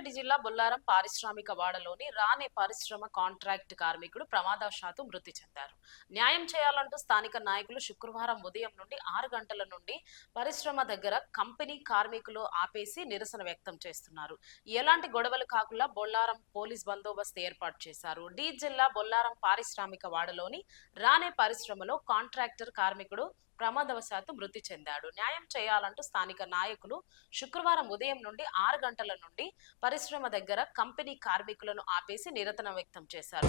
రంగారెడ్డి జిల్లా బొల్లారం పారిశ్రామిక వాడలోని రానే పరిశ్రమ కాంట్రాక్ట్ కార్మికుడు ప్రమాదవశాత్తు మృతి చెందారు. న్యాయం చేయాలంటూ స్థానిక నాయకులు శుక్రవారం ఉదయం నుండి 6 గంటల నుండి పరిశ్రమ దగ్గర కంపెనీ కార్మికులు ఆపేసి నిరసన వ్యక్తం చేస్తున్నారు. ఎలాంటి గొడవలు కాకుండా బొల్లారం పోలీస్ బందోబస్తు ఏర్పాటు చేశారు. డి జిల్లా బొల్లారం పారిశ్రామిక వాడలోని రానే పరిశ్రమలో కాంట్రాక్టర్ కార్మికుడు ప్రమాదవశాత్తు మృతి చెందాడు. న్యాయం చేయాలంటూ స్థానిక నాయకులు శుక్రవారం ఉదయం నుండి 6 గంటల నుండి పరిశ్రమ దగ్గర కంపెనీ కార్మికులను ఆపేసి నిరసన వ్యక్తం చేశారు.